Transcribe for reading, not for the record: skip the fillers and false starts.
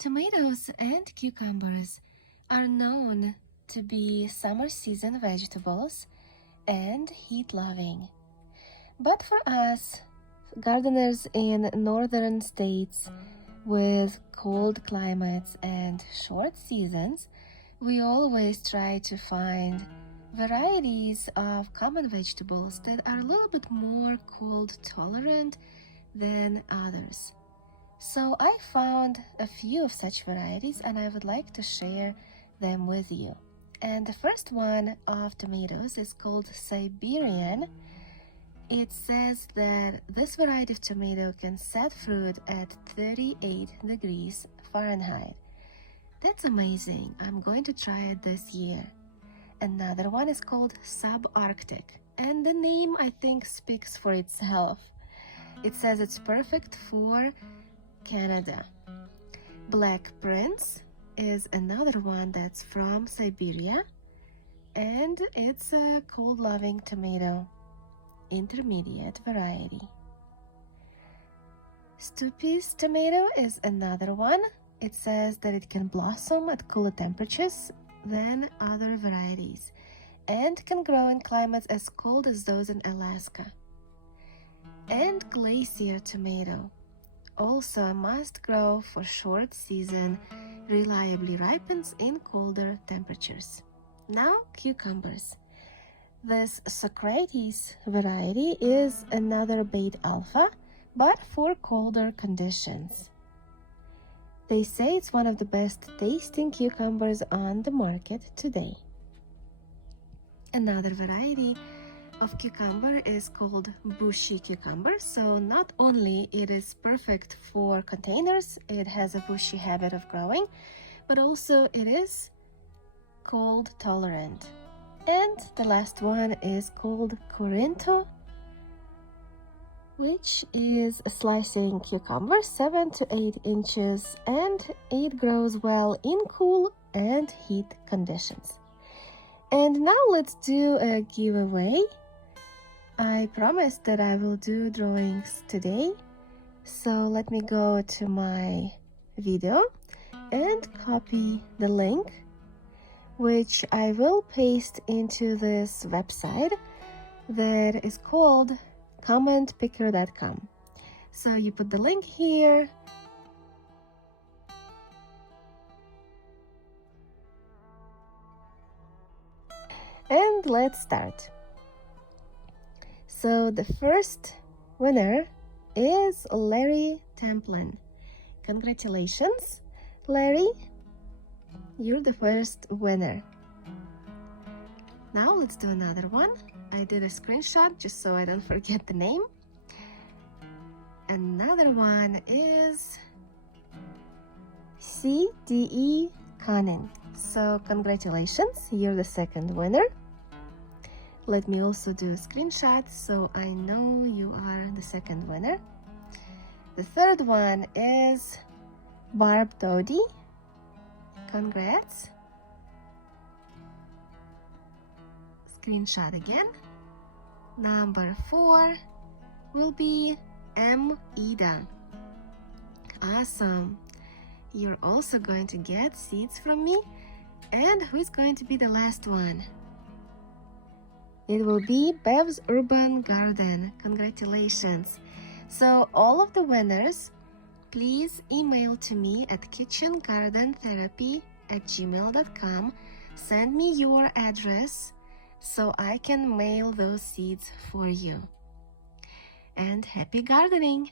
Tomatoes and cucumbers are known to be summer season vegetables and heat-loving. But for us, gardeners in northern states with cold climates and short seasons, we always try to find varieties of common vegetables that are a little bit more cold tolerant than others. So I found a few of such varieties and I would like to share them with you. And the first one of tomatoes is called Siberian. It says that this variety of tomato can set fruit at 38 degrees Fahrenheit. That's amazing. I'm going to try it this year. Another one is called subarctic, and the name I think speaks for itself. It says it's perfect for Canada. Black Prince is another one that's from Siberia, and it's a cold-loving tomato, intermediate variety. Stupes tomato is another one. It says that it can blossom at cooler temperatures than other varieties and can grow in climates as cold as those in Alaska. And Glacier tomato, also a must grow for short season, reliably ripens in colder temperatures. Now cucumbers. This Socrates variety is another beta alpha, but for colder conditions. They say it's one of the best tasting cucumbers on the market today. Another variety of cucumber is called bushy cucumber. So not only it is perfect for containers, it has a bushy habit of growing, but also it is cold tolerant. And the last one is called Corinto, which is a slicing cucumber 7 to 8 inches, and it grows well in cool and heat conditions. And now let's do a giveaway. I promised that I will do drawings today, so let me go to my video and copy the link, which I will paste into this website that is called commentpicker.com. So you put the link here, and let's start. So the first winner is Larry Templin. Congratulations, Larry. You're the first winner. Now let's do another one. I did a screenshot just so I don't forget the name. Another one is CDE Conan. So congratulations, you're the second winner. Let me also do a screenshot so I know you are the second winner. The third one is Barb Dodi. Congrats. Screenshot again. Number 4 will be M. Ida. Awesome. You're also going to get seeds from me. And who's going to be the last one? It will be Bev's Urban Garden. Congratulations. So all of the winners, please email to me at kitchengardenTherapy@gmail.com. Send me your address so I can mail those seeds for you. And happy gardening!